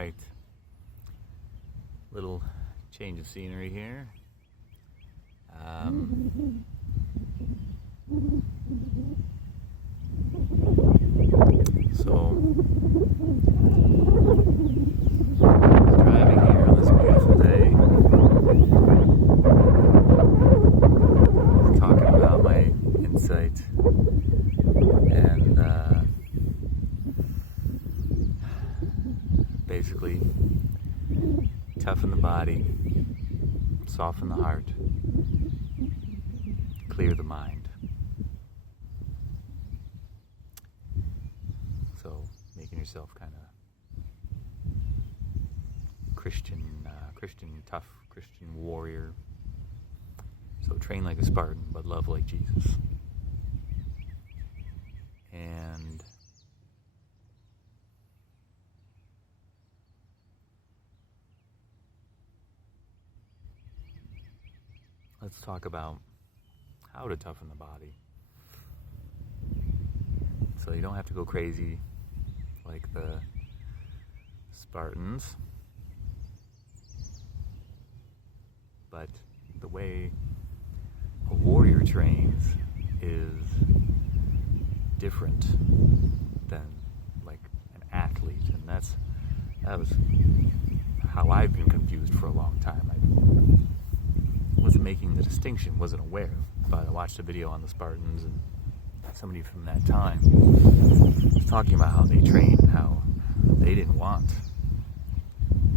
Alright, little change of scenery here. So, driving here on this beautiful day, talking about my insight and basically toughen the body, soften the heart, clear the mind. So making yourself kind of Christian, tough Christian warrior. So train like a Spartan, but love like Jesus. And let's talk about how to toughen the body. So you don't have to go crazy like the Spartans, but the way a warrior trains is different than like an athlete, and that was how I've been confused for a long time. I wasn't making the distinction, wasn't aware, but I watched a video on the Spartans, and somebody from that time was talking about how they trained, how they didn't want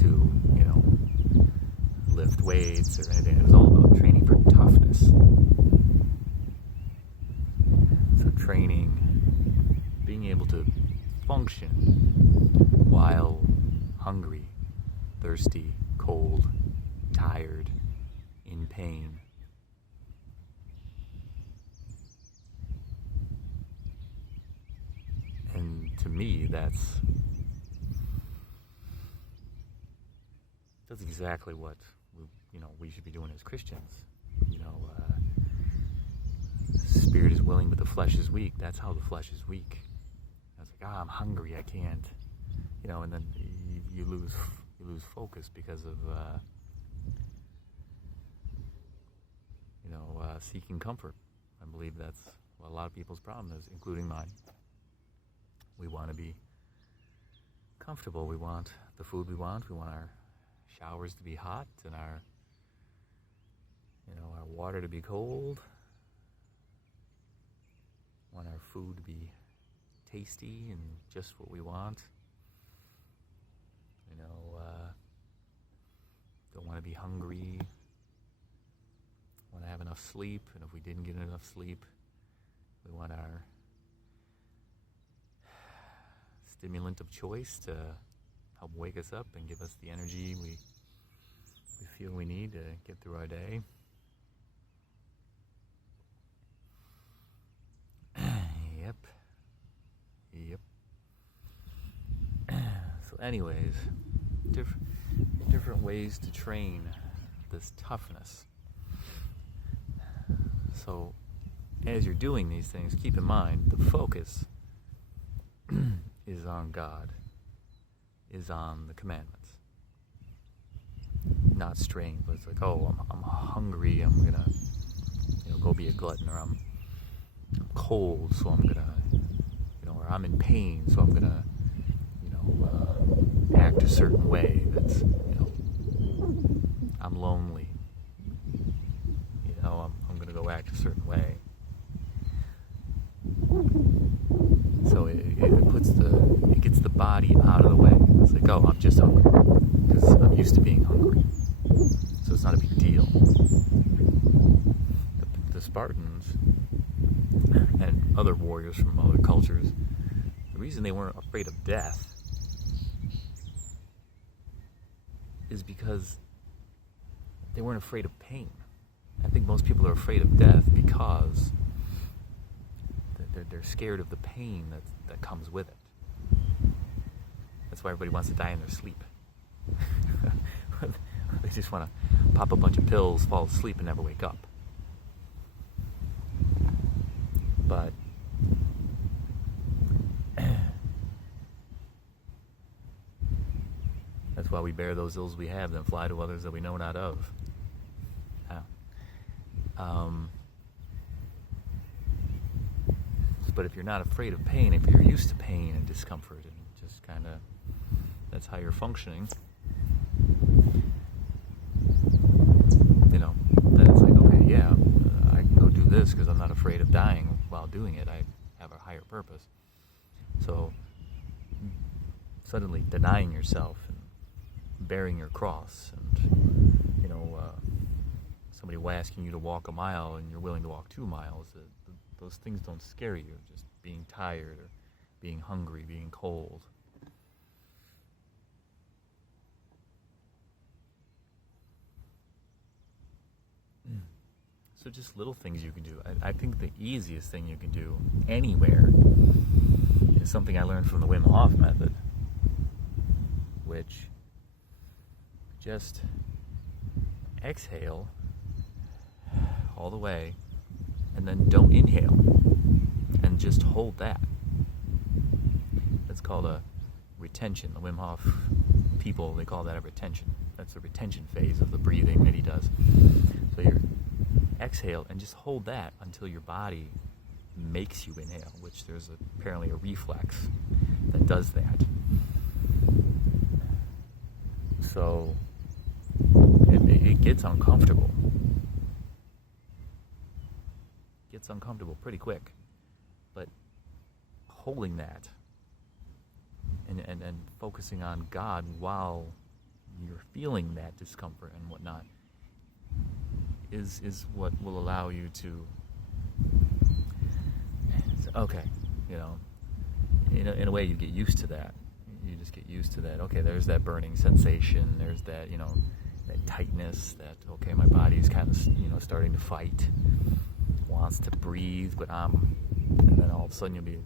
to, lift weights or anything. It was all about training for toughness. So training, being able to function while hungry, thirsty, cold, tired, in pain. And to me, that's exactly what we should be doing as Christians. Spirit is willing, but the flesh is weak. That's how the flesh is weak. I was like, I'm hungry, I can't, and then you lose focus because of seeking comfort. I believe that's what a lot of people's problem is, including mine. We want to be comfortable. We want the food we want. We want our showers to be hot and our water to be cold. We want our food to be tasty and just what we want. Don't want to be hungry. Want to have enough sleep, and if we didn't get enough sleep, we want our stimulant of choice to help wake us up and give us the energy we feel we need to get through our day. Yep. So anyways, different ways to train this toughness. So as you're doing these things, keep in mind the focus is on God, is on the commandments. Not straying, but it's like, I'm hungry, I'm gonna go be a glutton, or I'm cold, so I'm gonna or I'm in pain, so I'm gonna act a certain way. That's I'm lonely, I'm gonna go act a certain way. So it gets the body out of the way. It's like, I'm just hungry because I'm used to being hungry, so it's not a big deal. The Spartans and other warriors from other cultures, the reason they weren't afraid of death is because they weren't afraid of pain. I think most people are afraid of death because they're scared of the pain that comes with it. That's why everybody wants to die in their sleep. They just want to pop a bunch of pills, fall asleep, and never wake up. But That's why we bear those ills we have, then fly to others that we know not of. But if you're not afraid of pain, if you're used to pain and discomfort and just kind of, that's how you're functioning, then it's like, okay, yeah, I can go do this because I'm not afraid of dying while doing it. I have a higher purpose. So suddenly denying yourself and bearing your cross and, somebody asking you to walk a mile and you're willing to walk 2 miles, those things don't scare you. Just being tired or being hungry, being cold. So just little things you can do. I think the easiest thing you can do anywhere is something I learned from the Wim Hof method, which just exhale all the way and then don't inhale and just hold that. That's called a retention. The Wim Hof people, they call that a retention. That's the retention phase of the breathing that he does. So you exhale and just hold that until your body makes you inhale, which there's apparently a reflex that does that. So it gets uncomfortable. Gets uncomfortable pretty quick. But holding that and focusing on God while you're feeling that discomfort and whatnot is what will allow you to, okay, in a way you get used to that. You just get used to that. Okay, there's that burning sensation. There's that, that tightness. That, okay, my body's kind of, starting to fight. Wants to breathe, but and then all of a sudden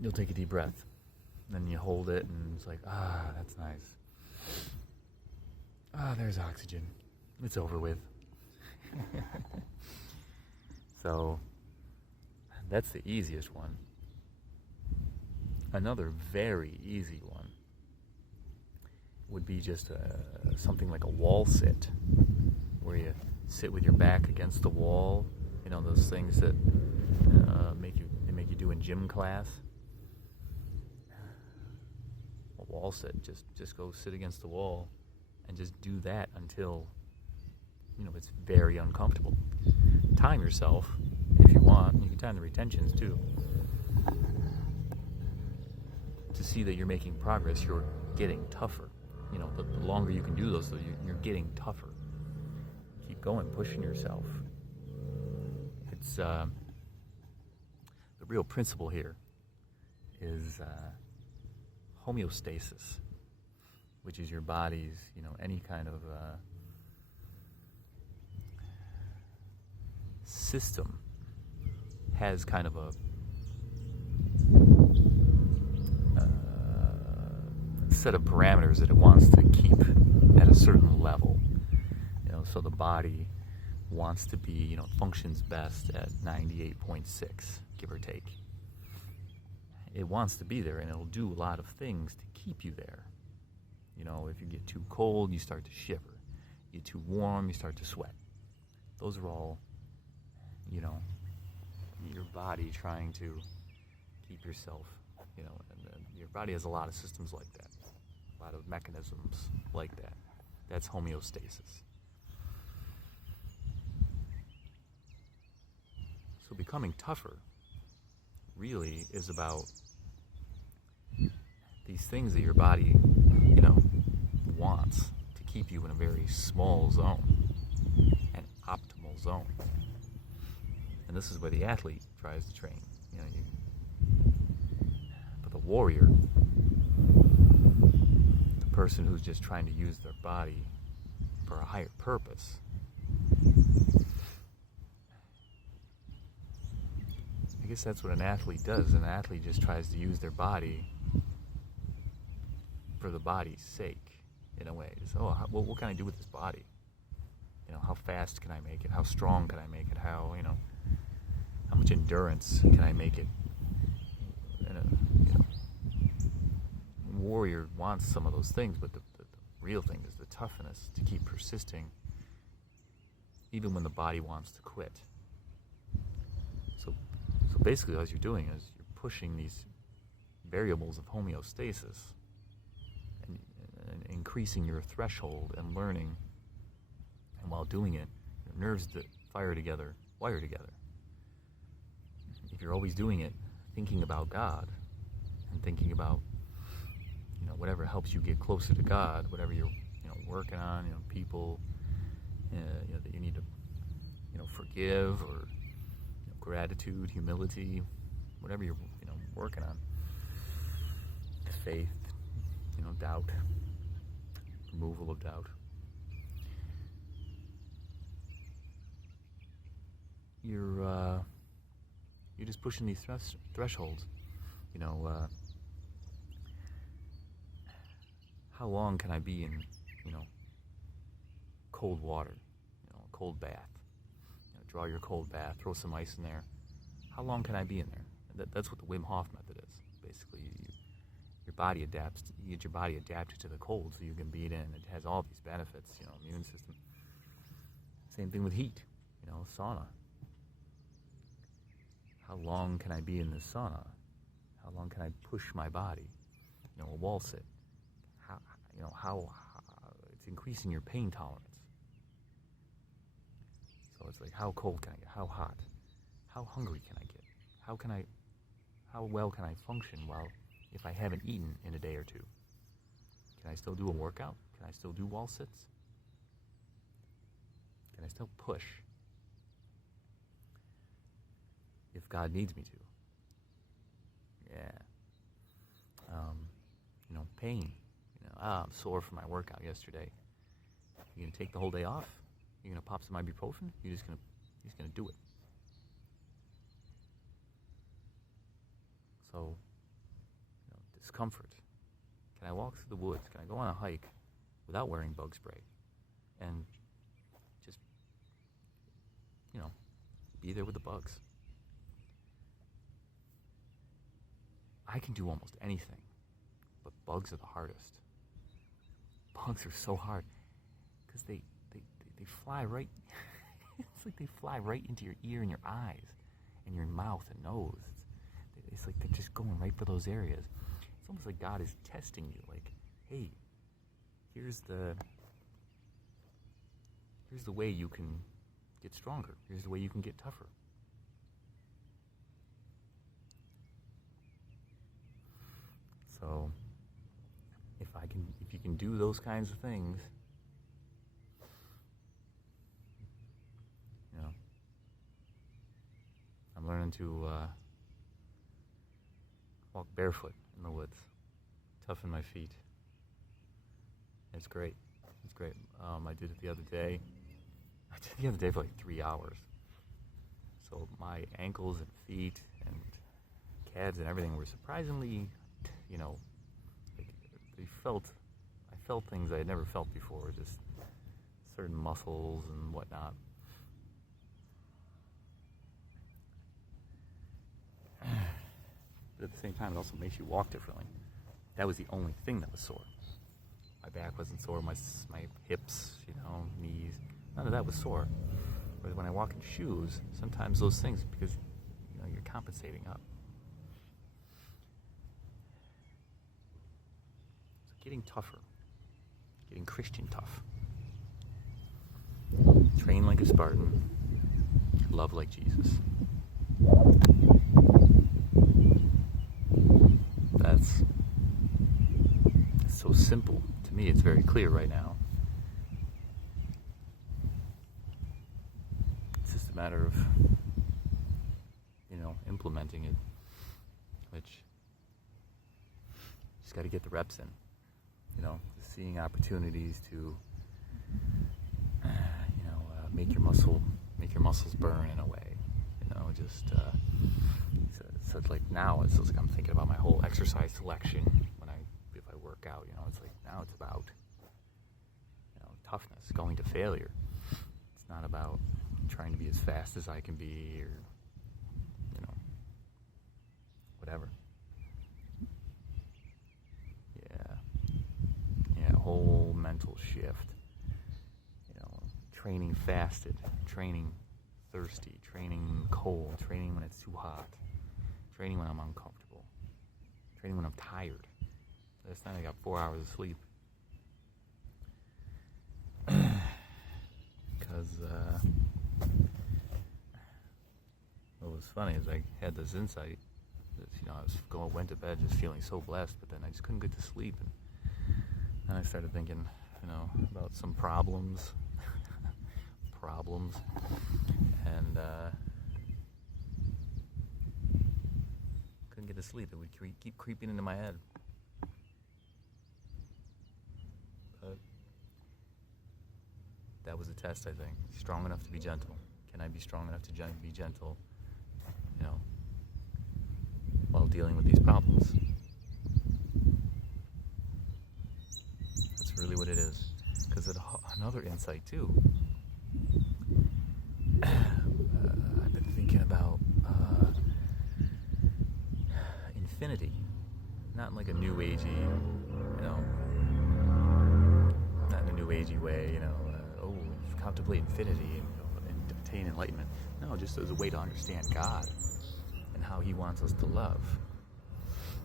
you'll take a deep breath. Then you hold it, and it's like, that's nice. There's oxygen. It's over with. So, that's the easiest one. Another very easy one would be just something like a wall sit, where you sit with your back against the wall. Those things that make you do in gym class. A wall sit. Just go sit against the wall and just do that until it's very uncomfortable. Time yourself if you want. You can time the retentions too, to see that you're making progress. You're getting tougher. The longer you can do those, you're getting tougher. Keep going, pushing yourself. It's the real principle here is homeostasis, which is your body's, any kind of system has kind of a set of parameters that it wants to keep at a certain level. So the body wants to be, functions best at 98.6, give or take. It wants to be there, and it'll do a lot of things to keep you there. If you get too cold, you start to shiver. You get too warm, you start to sweat. Those are all, your body trying to keep yourself, and your body has a lot of systems like that, a lot of mechanisms like that. That's homeostasis. So becoming tougher really is about these things that your body, wants to keep you in a very small zone, an optimal zone. And this is where the athlete tries to train. But the warrior, the person who's just trying to use their body for a higher purpose, I guess that's what an athlete does. An athlete just tries to use their body for the body's sake, in a way. Just, what can I do with this body? How fast can I make it? How strong can I make it? How much endurance can I make it? warrior wants some of those things, but the real thing is the toughness to keep persisting even when the body wants to quit. So basically all you're doing is you're pushing these variables of homeostasis and increasing your threshold and learning. And while doing it, your nerves that fire together wire together. If you're always doing it, thinking about God and thinking about whatever helps you get closer to God, whatever you're working on, people that you need to forgive, or gratitude, humility, whatever you're working on, faith, doubt, removal of doubt. You're just pushing these thresholds. How long can I be in, cold water, a cold bath? Draw your cold bath, throw some ice in there. How long can I be in there? That's what the Wim Hof method is. Basically, your body adapts. You get your body adapted to the cold, so you can be in. It has all these benefits, immune system. Same thing with heat, sauna. How long can I be in the sauna? How long can I push my body? A wall sit. How it's increasing your pain tolerance. So it's like, how cold can I get? How hot? How hungry can I get? How well can I function if I haven't eaten in a day or two? Can I still do a workout? Can I still do wall sits? Can I still push? If God needs me to. Yeah. Pain. I'm sore from my workout yesterday. You're gonna take the whole day off? You're gonna pop some ibuprofen? You're just gonna do it. So, discomfort. Can I walk through the woods? Can I go on a hike without wearing bug spray? And just, be there with the bugs. I can do almost anything, but bugs are the hardest. Bugs are so hard because they fly right. It's like they fly right into your ear and your eyes and your mouth and nose. It's like they're just going right for those areas. It's almost like God is testing you. Like, hey, here's the way you can get stronger. Here's the way you can get tougher. So, if you can do those kinds of things, I'm learning to walk barefoot in the woods, toughen my feet. It's great. It's great. I did it the other day. I did it the other day for like 3 hours. So my ankles and feet and calves and everything were surprisingly, I felt things I had never felt before, just certain muscles and whatnot. But at the same time, it also makes you walk differently. That was the only thing that was sore. My back wasn't sore, my hips, knees, none of that was sore. But when I walk in shoes, sometimes those things, because you're compensating up. So getting tougher, getting Christian tough. Train like a Spartan, love like Jesus. That's so simple. To me, it's very clear right now. It's just a matter of, implementing it, which just got to get the reps in. Seeing opportunities to, make your muscles burn in a way. So it's like now it's like I'm thinking about my whole exercise selection if I work out. It's like now it's about toughness, going to failure. It's not about trying to be as fast as I can be or whatever. Yeah. mental shift. Training fasted, training thirsty, training cold, training when it's too hot, training when I'm uncomfortable, training when I'm tired. Last night I got 4 hours of sleep. Because what was funny is I had this insight that, I went to bed just feeling so blessed, but then I just couldn't get to sleep. And then I started thinking, about some problems, and couldn't get to sleep. It would keep creeping into my head. But that was a test, I think. Strong enough to be gentle. Can I be strong enough to be gentle, while dealing with these problems? That's really what it is. Because another insight, too. I've been thinking about infinity. Not in like a new agey, not in a new agey way, contemplate infinity and attain enlightenment. No, just as a way to understand God and how He wants us to love.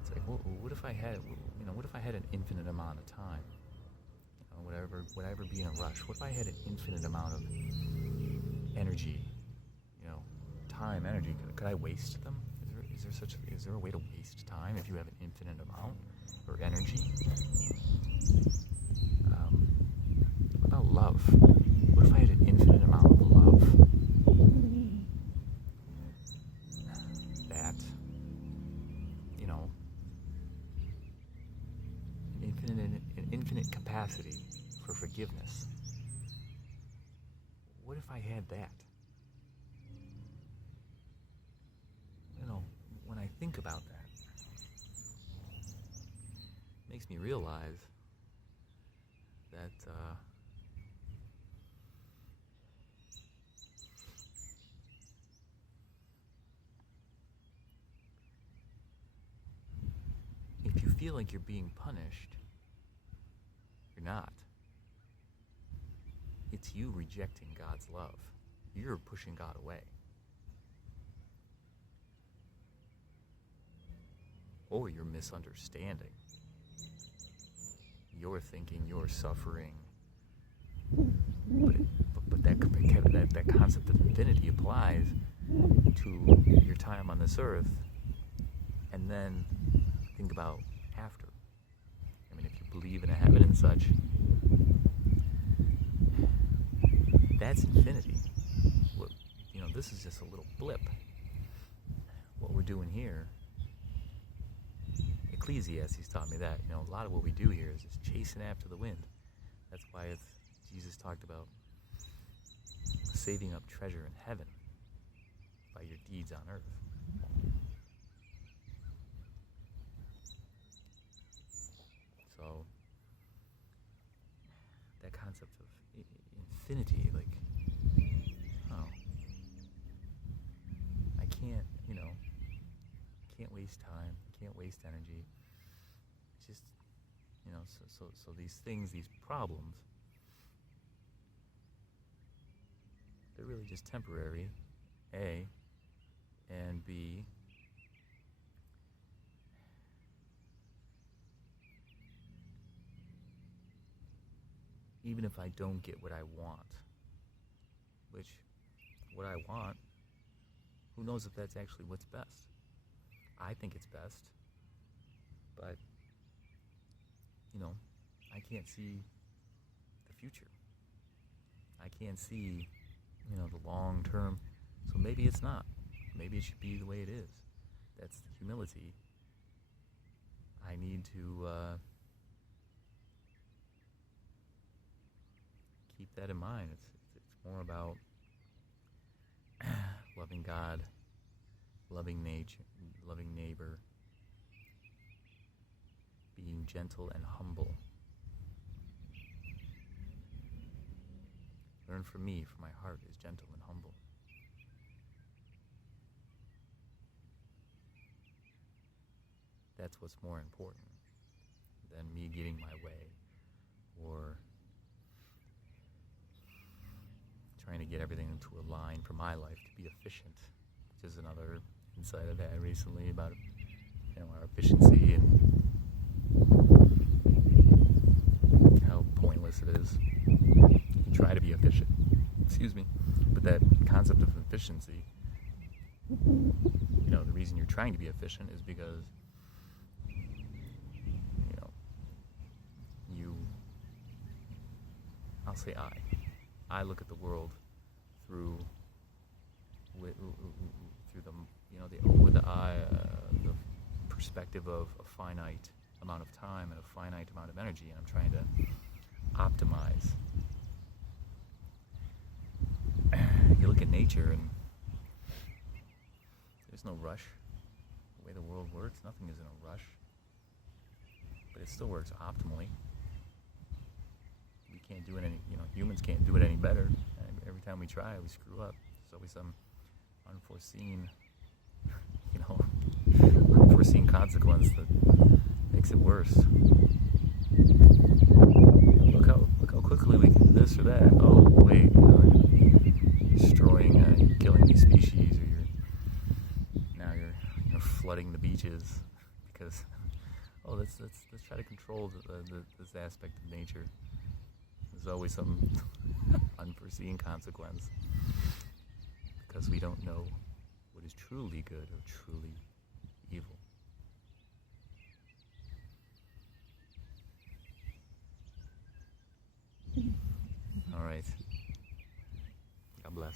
It's like, what if I had, what if I had an infinite amount of time? Would I ever be in a rush? What if I had an infinite amount of energy? Time, energy. Could I waste them? Is there a way to waste time if you have an infinite amount or energy? What about love? What if I had an infinite amount of love? That, an infinite capacity for forgiveness. What if I had that? When I think about that, it makes me realize that if you feel like you're being punished, you're not. It's you rejecting God's love. You're pushing God away. Or you're misunderstanding. You're thinking you're suffering. But that concept of infinity applies to your time on this earth. And then think about after. If you believe in a heaven and such, that's infinity. This is just a little blip. What we're doing here, Ecclesiastes taught me that. A lot of what we do here is just chasing after the wind. That's why Jesus talked about saving up treasure in heaven by your deeds on earth. So that concept of infinity, I can't waste time, I can't waste energy. It's just, so these things, these problems, they're really just temporary, A, and B, even if I don't get what I want, which, what I want, who knows if that's actually what's best? I think it's best, but, I can't see the future. I can't see, the long term, so maybe it's not. Maybe it should be the way it is. That's humility. I need to keep that in mind. It's more about loving God, loving nature, loving neighbor, being gentle and humble. Learn from me, for my heart is gentle and humble. That's what's more important than me getting my way or trying to get everything into a line for my life to be efficient, which is another insight I've had recently about our efficiency and how pointless it is to try to be efficient. Excuse me. But that concept of efficiency, the reason you're trying to be efficient is because I'll say I look at the world through the perspective of a finite amount of time and a finite amount of energy, and I'm trying to optimize. You look at nature, and there's no rush. The way the world works, nothing is in a rush, but it still works optimally. We can't do it humans can't do it any better. Every time we try, we screw up. There's always some unforeseen consequence that makes it worse. Look how quickly we can do this or that. Oh wait, you're destroying, you're killing these species, or you're flooding the beaches because let's try to control this aspect of nature. There's always some unforeseen consequence because we don't know what is truly good or truly evil. All right. God bless.